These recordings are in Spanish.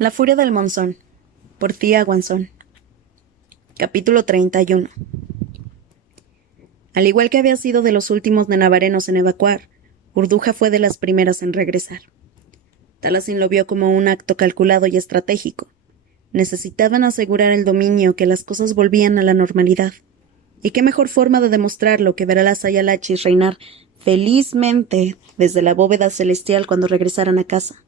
La furia del monzón, por Tía Guanzón. Capítulo 31. Al igual que había sido de los últimos nenavarenos en evacuar, Urduja fue de las primeras en regresar. Talazin lo vio como un acto calculado y estratégico. Necesitaban asegurar el dominio, que las cosas volvían a la normalidad. Y qué mejor forma de demostrarlo que ver a las Ayalachis reinar felizmente desde la bóveda celestial cuando regresaran a casa.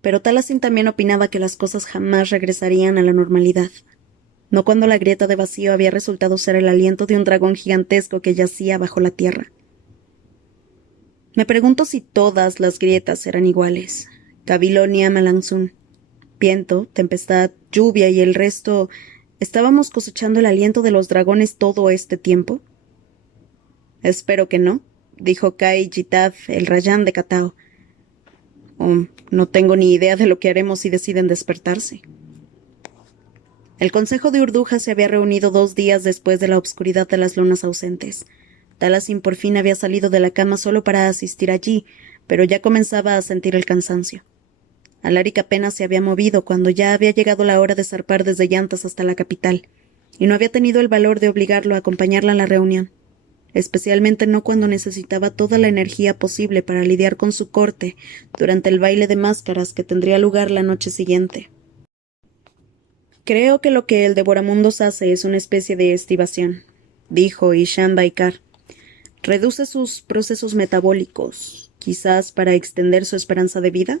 Pero Talazin también opinaba que las cosas jamás regresarían a la normalidad. No cuando la grieta de vacío había resultado ser el aliento de un dragón gigantesco que yacía bajo la tierra. Me pregunto si todas las grietas eran iguales. Cabilonia, Malanzún, viento, tempestad, lluvia y el resto. ¿Estábamos cosechando el aliento de los dragones todo este tiempo? Espero que no, dijo Kai Jitad, el Rayán de Katao. No tengo ni idea de lo que haremos si deciden despertarse. El consejo de Urduja se había reunido 2 días después de la obscuridad de las lunas ausentes. Talazin por fin había salido de la cama solo para asistir allí, pero ya comenzaba a sentir el cansancio. Alaric apenas se había movido cuando ya había llegado la hora de zarpar desde Llantas hasta la capital, y no había tenido el valor de obligarlo a acompañarla a la reunión, especialmente no cuando necesitaba toda la energía posible para lidiar con su corte durante el baile de máscaras que tendría lugar la noche siguiente. Creo que lo que el Devoramundos hace es una especie de estivación, dijo Ishan Baikar. Reduce sus procesos metabólicos, quizás para extender su esperanza de vida.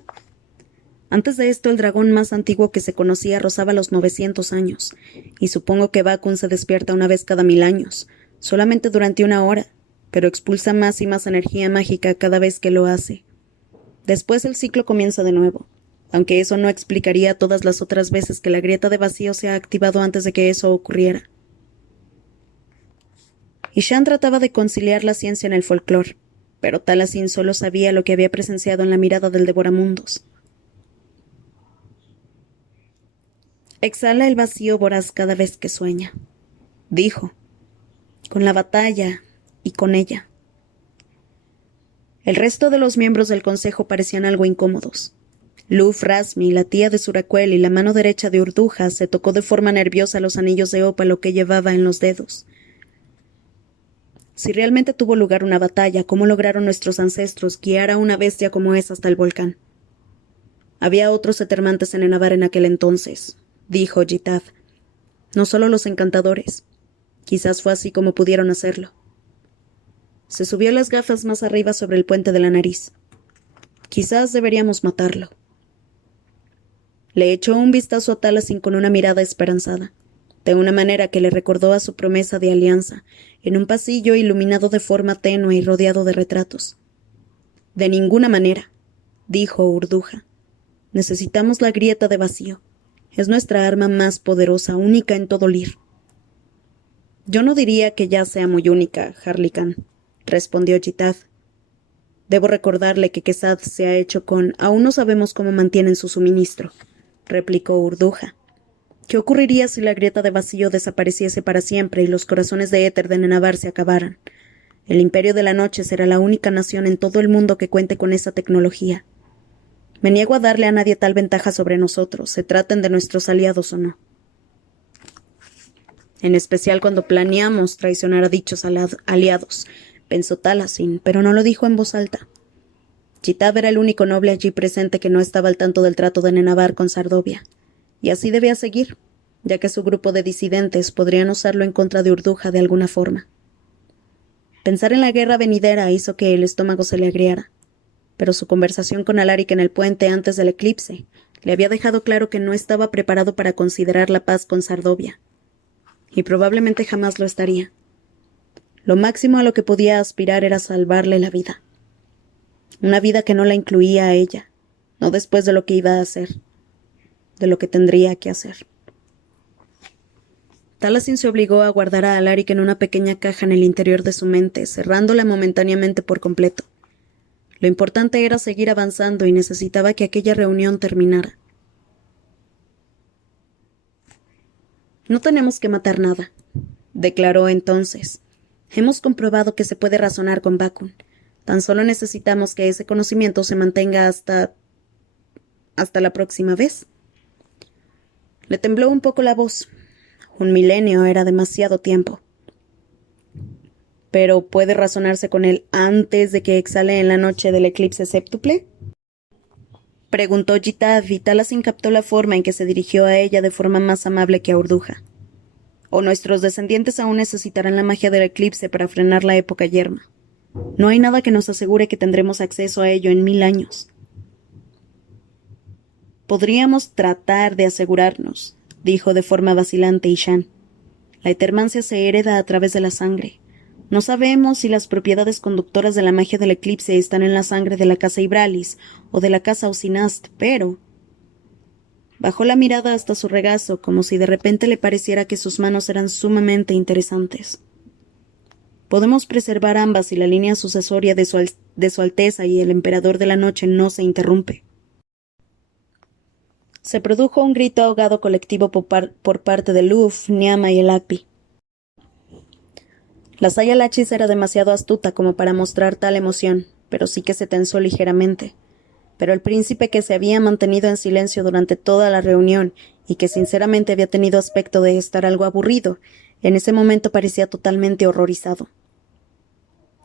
Antes de esto, el dragón más antiguo que se conocía rozaba los 900 años, y supongo que Bakun se despierta una vez cada 1000 años, solamente durante 1 hora, pero expulsa más y más energía mágica cada vez que lo hace. Después el ciclo comienza de nuevo, aunque eso no explicaría todas las otras veces que la grieta de vacío se ha activado antes de que eso ocurriera. Ishan trataba de conciliar la ciencia en el folclore, pero Talazin solo sabía lo que había presenciado en la mirada del Devoramundos. Exhala el vacío voraz cada vez que sueña, dijo, con la batalla y con ella. El resto de los miembros del consejo parecían algo incómodos. Luf Rasmi, la tía de Suracuel y la mano derecha de Urduja, se tocó de forma nerviosa los anillos de ópalo que llevaba en los dedos. Si realmente tuvo lugar una batalla, ¿cómo lograron nuestros ancestros guiar a una bestia como esa hasta el volcán? Había otros etermantes en Enabar en aquel entonces, dijo Jitad. No solo los encantadores. Quizás fue así como pudieron hacerlo. Se subió las gafas más arriba sobre el puente de la nariz. Quizás deberíamos matarlo. Le echó un vistazo a Talazin con una mirada esperanzada, de una manera que le recordó a su promesa de alianza, en un pasillo iluminado de forma tenue y rodeado de retratos. De ninguna manera, dijo Urduja. Necesitamos la grieta de vacío. Es nuestra arma más poderosa, única en todo Lir. Yo no diría que ya sea muy única, Harlican, respondió Jitad. Debo recordarle que Kesad se ha hecho con... Aún no sabemos cómo mantienen su suministro, replicó Urduja. ¿Qué ocurriría si la grieta de vacío desapareciese para siempre y los corazones de éter de Nenabar se acabaran? El Imperio de la Noche será la única nación en todo el mundo que cuente con esa tecnología. Me niego a darle a nadie tal ventaja sobre nosotros, se traten de nuestros aliados o no. En especial cuando planeamos traicionar a dichos aliados, pensó Talazin, pero no lo dijo en voz alta. Jitad era el único noble allí presente que no estaba al tanto del trato de Nenabar con Sardovia. Y así debía seguir, ya que su grupo de disidentes podrían usarlo en contra de Urduja de alguna forma. Pensar en la guerra venidera hizo que el estómago se le agriara, pero su conversación con Alaric en el puente antes del eclipse le había dejado claro que no estaba preparado para considerar la paz con Sardovia, y probablemente jamás lo estaría. Lo máximo a lo que podía aspirar era salvarle la vida. Una vida que no la incluía a ella, no después de lo que iba a hacer, de lo que tendría que hacer. Talazin se obligó a guardar a Alaric en una pequeña caja en el interior de su mente, cerrándola momentáneamente por completo. Lo importante era seguir avanzando y necesitaba que aquella reunión terminara. No tenemos que matar nada, declaró entonces. Hemos comprobado que se puede razonar con Bakun. Tan solo necesitamos que ese conocimiento se mantenga hasta... hasta la próxima vez. Le tembló un poco la voz. 1 milenio era demasiado tiempo. ¿Pero puede razonarse con él antes de que exhale en la noche del eclipse séptuple? Preguntó Gitav, y Taliesin captó la forma en que se dirigió a ella de forma más amable que a Urduja. O nuestros descendientes aún necesitarán la magia del eclipse para frenar la época yerma. No hay nada que nos asegure que tendremos acceso a ello en 1000 años. Podríamos tratar de asegurarnos, dijo de forma vacilante Ishan. La etermancia se hereda a través de la sangre. No sabemos si las propiedades conductoras de la magia del eclipse están en la sangre de la casa Ibralis o de la casa Usinast, pero... Bajó la mirada hasta su regazo, como si de repente le pareciera que sus manos eran sumamente interesantes. Podemos preservar ambas si la línea sucesoria de su Alteza y el Emperador de la Noche no se interrumpe. Se produjo un grito ahogado colectivo por parte de Luf, Niama y el Akpi. La Saya Lachis era demasiado astuta como para mostrar tal emoción, pero sí que se tensó ligeramente. Pero el príncipe, que se había mantenido en silencio durante toda la reunión y que sinceramente había tenido aspecto de estar algo aburrido, en ese momento parecía totalmente horrorizado.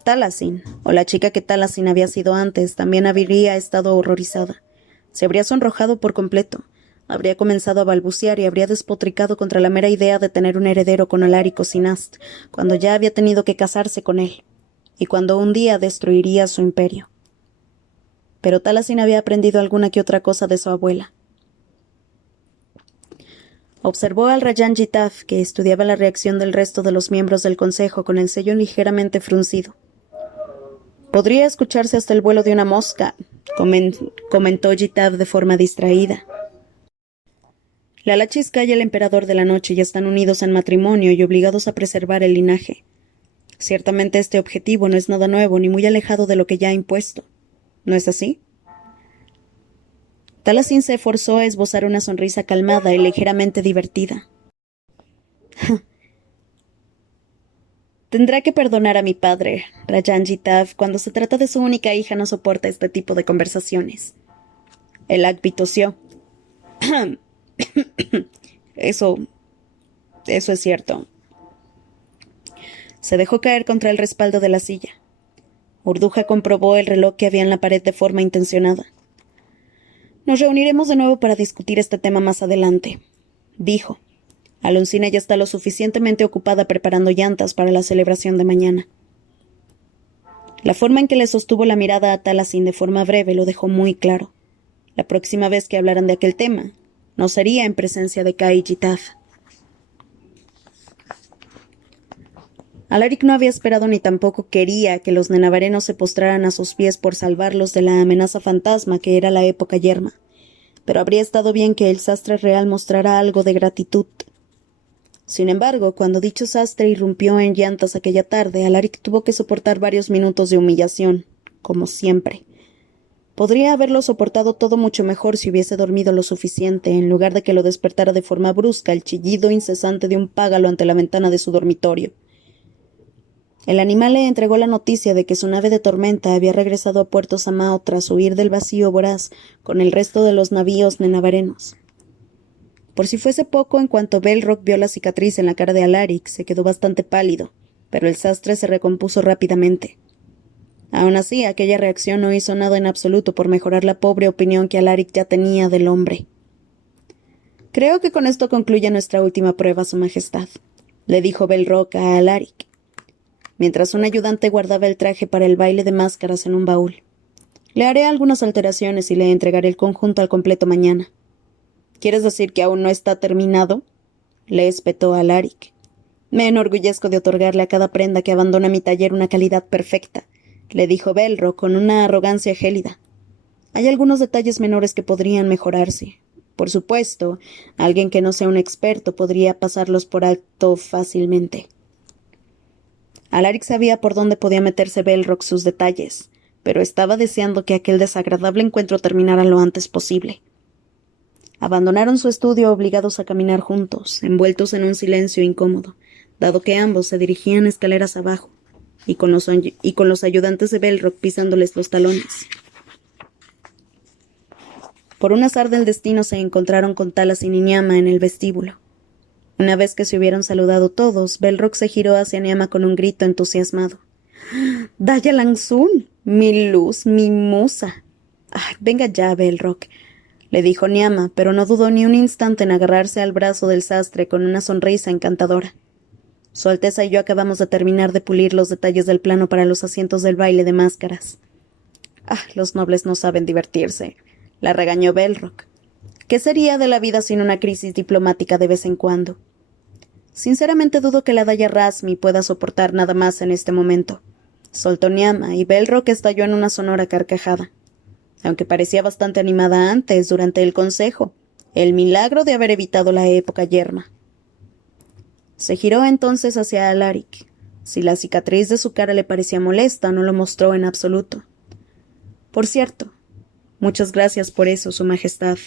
Taliesin, o la chica que Taliesin había sido antes, también habría estado horrorizada. Se habría sonrojado por completo, habría comenzado a balbucear y habría despotricado contra la mera idea de tener un heredero con Alaric o Sinast, cuando ya había tenido que casarse con él, y cuando un día destruiría su imperio. Pero Taliesin había aprendido alguna que otra cosa de su abuela. Observó al Rayán Gitav, que estudiaba la reacción del resto de los miembros del consejo con el ceño ligeramente fruncido. Podría escucharse hasta el vuelo de una mosca, comentó Gitav de forma distraída. La Lachizka y el Emperador de la Noche ya están unidos en matrimonio y obligados a preservar el linaje. Ciertamente este objetivo no es nada nuevo ni muy alejado de lo que ya ha impuesto. ¿No es así? Taliesin se esforzó a esbozar una sonrisa calmada y ligeramente divertida. Tendrá que perdonar a mi padre, Rayán Gitav. Cuando se trata de su única hija no soporta este tipo de conversaciones. El Akpi tosió. Eso es cierto. Se dejó caer contra el respaldo de la silla. Urduja comprobó el reloj que había en la pared de forma intencionada. Nos reuniremos de nuevo para discutir este tema más adelante, dijo. Alonsina ya está lo suficientemente ocupada preparando llantas para la celebración de mañana. La forma en que le sostuvo la mirada a Taliesin de forma breve lo dejó muy claro. La próxima vez que hablaran de aquel tema, no sería en presencia de Kai y Gitav. Alaric no había esperado ni tampoco quería que los nenavarenos se postraran a sus pies por salvarlos de la amenaza fantasma que era la época yerma, pero habría estado bien que el sastre real mostrara algo de gratitud. Sin embargo, cuando dicho sastre irrumpió en llantas aquella tarde, Alaric tuvo que soportar varios minutos de humillación, como siempre. Podría haberlo soportado todo mucho mejor si hubiese dormido lo suficiente, en lugar de que lo despertara de forma brusca el chillido incesante de un págalo ante la ventana de su dormitorio. El animal le entregó la noticia de que su nave de tormenta había regresado a Puerto Samao tras huir del vacío voraz con el resto de los navíos nenavarenos. Por si fuese poco, en cuanto Belrock vio la cicatriz en la cara de Alaric, se quedó bastante pálido, pero el sastre se recompuso rápidamente. Aun así, aquella reacción no hizo nada en absoluto por mejorar la pobre opinión que Alaric ya tenía del hombre. «Creo que con esto concluye nuestra última prueba, Su Majestad», le dijo Belrock a Alaric, mientras un ayudante guardaba el traje para el baile de máscaras en un baúl. «Le haré algunas alteraciones y le entregaré el conjunto al completo mañana». «¿Quieres decir que aún no está terminado?», le espetó a Alaric. «Me enorgullezco de otorgarle a cada prenda que abandona mi taller una calidad perfecta», le dijo Belrock con una arrogancia gélida. «Hay algunos detalles menores que podrían mejorarse. Por supuesto, alguien que no sea un experto podría pasarlos por alto fácilmente». Alaric sabía por dónde podía meterse Belrock sus detalles, pero estaba deseando que aquel desagradable encuentro terminara lo antes posible. Abandonaron su estudio obligados a caminar juntos, envueltos en un silencio incómodo, dado que ambos se dirigían escaleras abajo, y con los ayudantes de Belrock pisándoles los talones. Por un azar del destino se encontraron con Talasin y Niama en el vestíbulo. Una vez que se hubieron saludado todos, Belrock se giró hacia Niama con un grito entusiasmado. «¡Daya Langsun! ¡Mi luz, mi musa!» «Ay, venga ya, Belrock», le dijo Niama, pero no dudó ni un instante en agarrarse al brazo del sastre con una sonrisa encantadora. Su Alteza y yo acabamos de terminar de pulir los detalles del plano para los asientos del baile de máscaras. «Ah, los nobles no saben divertirse», la regañó Belrock. «¿Qué sería de la vida sin una crisis diplomática de vez en cuando?» «Sinceramente dudo que la Daya Razmi pueda soportar nada más en este momento», soltó Niama, y Belrock estalló en una sonora carcajada. Aunque parecía bastante animada antes, durante el consejo, el milagro de haber evitado la época yerma. Se giró entonces hacia Alaric. Si la cicatriz de su cara le parecía molesta, no lo mostró en absoluto. «Por cierto, muchas gracias por eso, Su Majestad».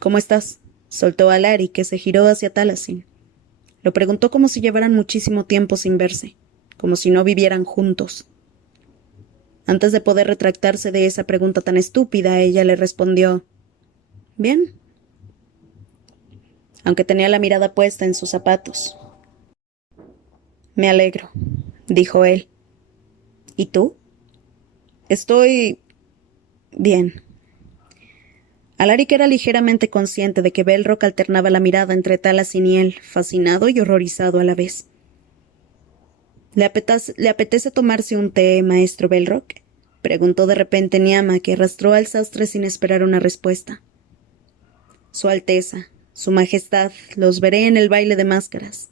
«¿Cómo estás?», soltó Alaric, que se giró hacia Talasin. Lo preguntó como si llevaran muchísimo tiempo sin verse, como si no vivieran juntos. Antes de poder retractarse de esa pregunta tan estúpida, ella le respondió: «Bien», aunque tenía la mirada puesta en sus zapatos. «Me alegro», dijo él. «¿Y tú?» «Estoy bien». Alaric era ligeramente consciente de que Belrock alternaba la mirada entre Talasin y él, fascinado y horrorizado a la vez. ¿Le apetece tomarse un té, maestro Belrock?», preguntó de repente Niama, que arrastró al sastre sin esperar una respuesta. «Su Alteza, Su Majestad, los veré en el baile de máscaras».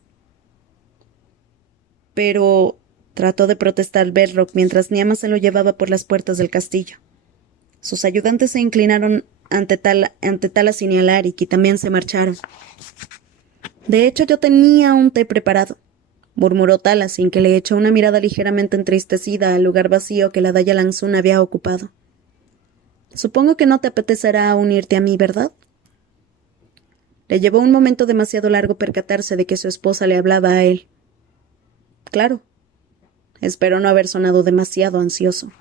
«Pero», trató de protestar Belrock mientras Niama se lo llevaba por las puertas del castillo. Sus ayudantes se inclinaron ante Talasin y Alaric y también se marcharon. «De hecho, yo tenía un té preparado», murmuró Talasin, que le echó una mirada ligeramente entristecida al lugar vacío que la Daya Langsun había ocupado. «Supongo que no te apetecerá unirte a mí, ¿verdad?». Le llevó un momento demasiado largo percatarse de que su esposa le hablaba a él. Claro. Esperó no haber sonado demasiado ansioso.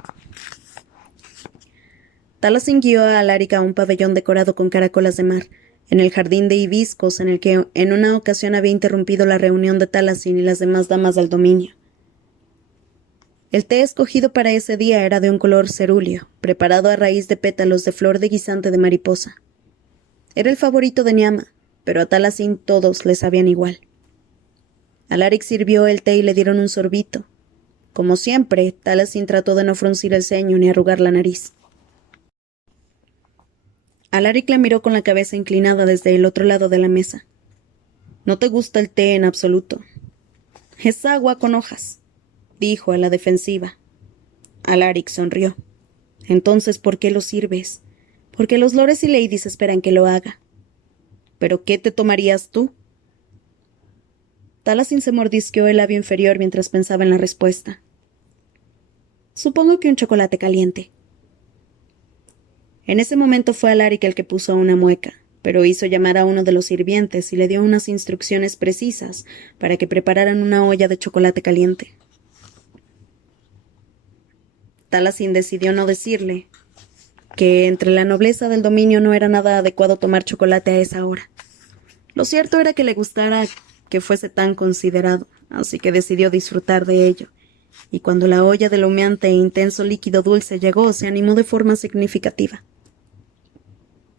Talasin guió a Alaric a un pabellón decorado con caracolas de mar, en el jardín de hibiscos en el que en una ocasión había interrumpido la reunión de Talasin y las demás damas del dominio. El té escogido para ese día era de un color cerúleo, preparado a raíz de pétalos de flor de guisante de mariposa. Era el favorito de Niama, pero a Talasin todos le sabían igual. Alaric sirvió el té y le dieron un sorbito. Como siempre, Talasin trató de no fruncir el ceño ni arrugar la nariz. Alaric la miró con la cabeza inclinada desde el otro lado de la mesa. «No te gusta el té en absoluto». «Es agua con hojas», dijo a la defensiva. Alaric sonrió. «Entonces, ¿por qué lo sirves?». «Porque los lores y ladies esperan que lo haga». «¿Pero qué te tomarías tú?». Talasin se mordisqueó el labio inferior mientras pensaba en la respuesta. «Supongo que un chocolate caliente». En ese momento fue Alaric el que puso una mueca, pero hizo llamar a uno de los sirvientes y le dio unas instrucciones precisas para que prepararan una olla de chocolate caliente. Talasin decidió no decirle que entre la nobleza del dominio no era nada adecuado tomar chocolate a esa hora. Lo cierto era que le gustara que fuese tan considerado, así que decidió disfrutar de ello, y cuando la olla del humeante e intenso líquido dulce llegó, se animó de forma significativa.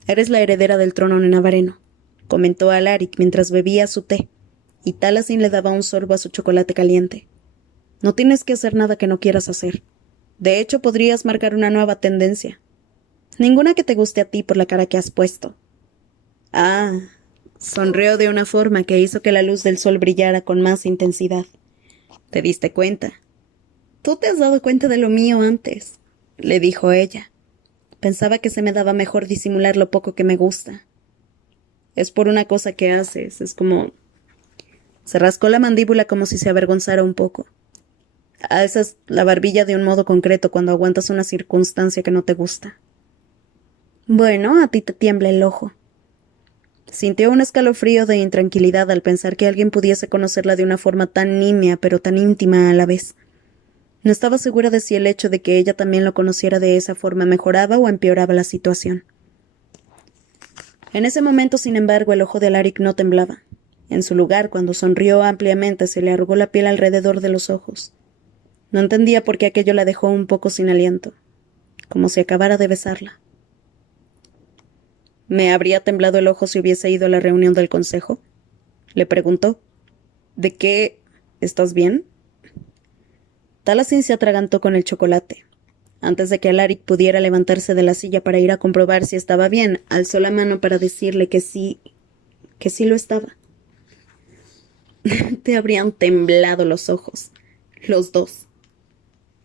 «Eres la heredera del trono nenavareno», comentó Alaric mientras bebía su té, y Talasin le daba un sorbo a su chocolate caliente. «No tienes que hacer nada que no quieras hacer. De hecho, podrías marcar una nueva tendencia. Ninguna que te guste a ti por la cara que has puesto». «Ah», sonrió de una forma que hizo que la luz del sol brillara con más intensidad. «¿Te diste cuenta?». «Tú te has dado cuenta de lo mío antes», le dijo ella. «Pensaba que se me daba mejor disimular lo poco que me gusta». «Es por una cosa que haces, es como...». Se rascó la mandíbula como si se avergonzara un poco. «Alzas la barbilla de un modo concreto cuando aguantas una circunstancia que no te gusta». «Bueno, a ti te tiembla el ojo». Sintió un escalofrío de intranquilidad al pensar que alguien pudiese conocerla de una forma tan nimia pero tan íntima a la vez. No estaba segura de si el hecho de que ella también lo conociera de esa forma mejoraba o empeoraba la situación. En ese momento, sin embargo, el ojo de Alaric no temblaba. En su lugar, cuando sonrió ampliamente, se le arrugó la piel alrededor de los ojos. No entendía por qué aquello la dejó un poco sin aliento, como si acabara de besarla. ¿Me habría temblado el ojo si hubiese ido a la reunión del consejo? Le preguntó. ¿De qué? ¿Estás bien? Talasin se atragantó con el chocolate. Antes de que Alaric pudiera levantarse de la silla para ir a comprobar si estaba bien, alzó la mano para decirle que sí lo estaba. Te habrían temblado los ojos, los dos,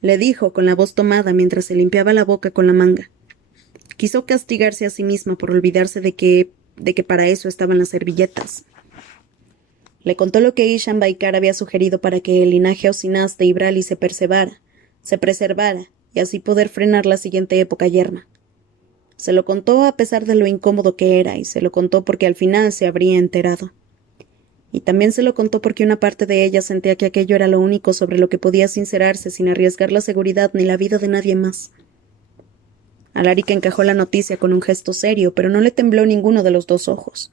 le dijo con la voz tomada mientras se limpiaba la boca con la manga. Quiso castigarse a sí misma por olvidarse de que para eso estaban las servilletas. Le contó lo que Ishan Baikar había sugerido para que el linaje Osinaste y Brali se preservara, y así poder frenar la siguiente época yerma. Se lo contó a pesar de lo incómodo que era, y se lo contó porque al final se habría enterado. Y también se lo contó porque una parte de ella sentía que aquello era lo único sobre lo que podía sincerarse sin arriesgar la seguridad ni la vida de nadie más. Alaric encajó la noticia con un gesto serio, pero no le tembló ninguno de los dos ojos.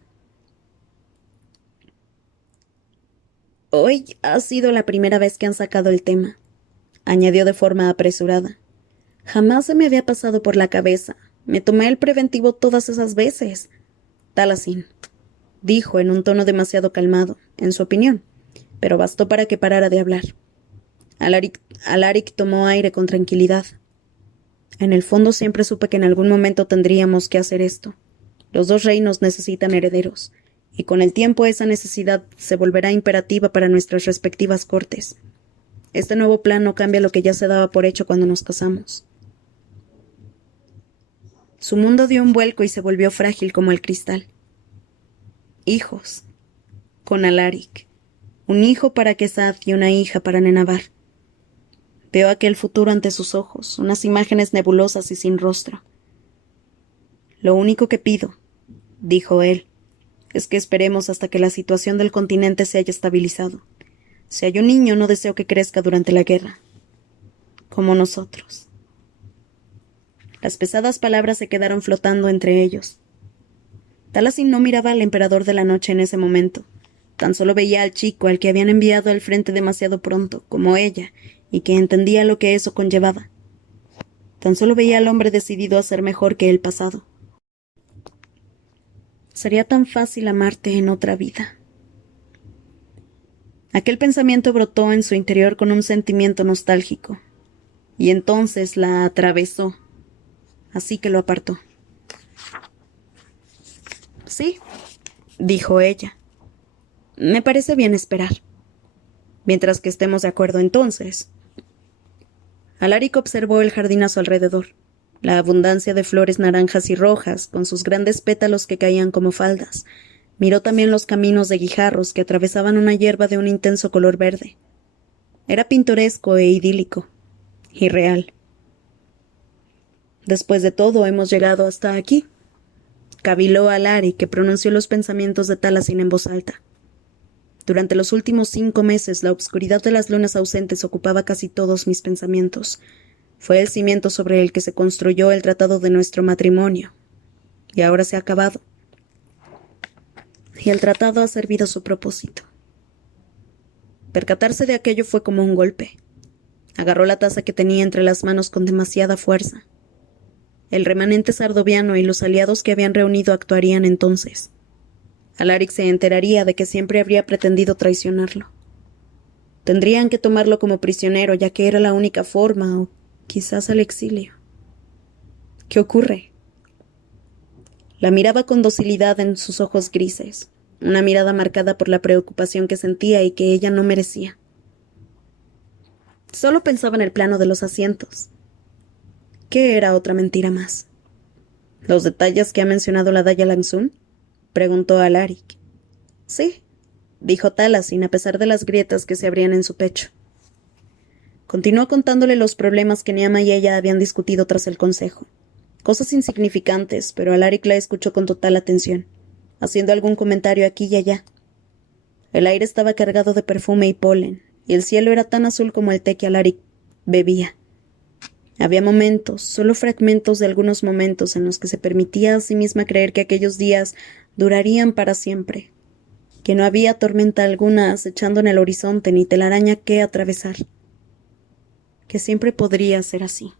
Hoy ha sido la primera vez que han sacado el tema, añadió de forma apresurada. Jamás se me había pasado por la cabeza. Me tomé el preventivo todas esas veces. Talasin, dijo en un tono demasiado calmado, en su opinión, pero bastó para que parara de hablar. Alaric tomó aire con tranquilidad. En el fondo siempre supe que en algún momento tendríamos que hacer esto. Los dos reinos necesitan herederos, y con el tiempo esa necesidad se volverá imperativa para nuestras respectivas cortes. Este nuevo plan no cambia lo que ya se daba por hecho cuando nos casamos. Su mundo dio un vuelco y se volvió frágil como el cristal. Hijos. Con Alaric. Un hijo para Kesad y una hija para Nenabar. Veo aquel futuro ante sus ojos, unas imágenes nebulosas y sin rostro. Lo único que pido, dijo él, es que esperemos hasta que la situación del continente se haya estabilizado. Si hay un niño, no deseo que crezca durante la guerra. Como nosotros. Las pesadas palabras se quedaron flotando entre ellos. Talasin no miraba al emperador de la noche en ese momento. Tan solo veía al chico al que habían enviado al frente demasiado pronto, como ella, y que entendía lo que eso conllevaba. Tan solo veía al hombre decidido a ser mejor que el pasado. Sería tan fácil amarte en otra vida. Aquel pensamiento brotó en su interior con un sentimiento nostálgico, y entonces la atravesó, así que lo apartó. Sí, dijo ella. Me parece bien esperar. Mientras que estemos de acuerdo entonces. Alaric observó el jardín a su alrededor, la abundancia de flores naranjas y rojas, con sus grandes pétalos que caían como faldas. Miró también los caminos de guijarros que atravesaban una hierba de un intenso color verde. Era pintoresco e idílico, y real. Después de todo, hemos llegado hasta aquí. Caviló Alaric, que pronunció los pensamientos de Talasin en voz alta. Durante los últimos 5 meses, la obscuridad de las lunas ausentes ocupaba casi todos mis pensamientos. Fue el cimiento sobre el que se construyó el tratado de nuestro matrimonio. Y ahora se ha acabado. Y el tratado ha servido a su propósito. Percatarse de aquello fue como un golpe. Agarró la taza que tenía entre las manos con demasiada fuerza. El remanente sardoviano y los aliados que habían reunido actuarían entonces. Alaric se enteraría de que siempre habría pretendido traicionarlo. Tendrían que tomarlo como prisionero, ya que era la única forma, o quizás al exilio. ¿Qué ocurre? La miraba con docilidad en sus ojos grises, una mirada marcada por la preocupación que sentía y que ella no merecía. Solo pensaba en el plano de los asientos. ¿Qué era otra mentira más? ¿Los detalles que ha mencionado la Daya Langsun? Preguntó Alaric. Sí, dijo Talasin, a pesar de las grietas que se abrían en su pecho. Continuó contándole los problemas que Niama y ella habían discutido tras el consejo. Cosas insignificantes, pero Alaric la escuchó con total atención, haciendo algún comentario aquí y allá. El aire estaba cargado de perfume y polen, y el cielo era tan azul como el té que Alaric bebía. Había momentos, solo fragmentos de algunos momentos en los que se permitía a sí misma creer que aquellos días durarían para siempre, que no había tormenta alguna acechando en el horizonte ni telaraña que atravesar, que siempre podría ser así.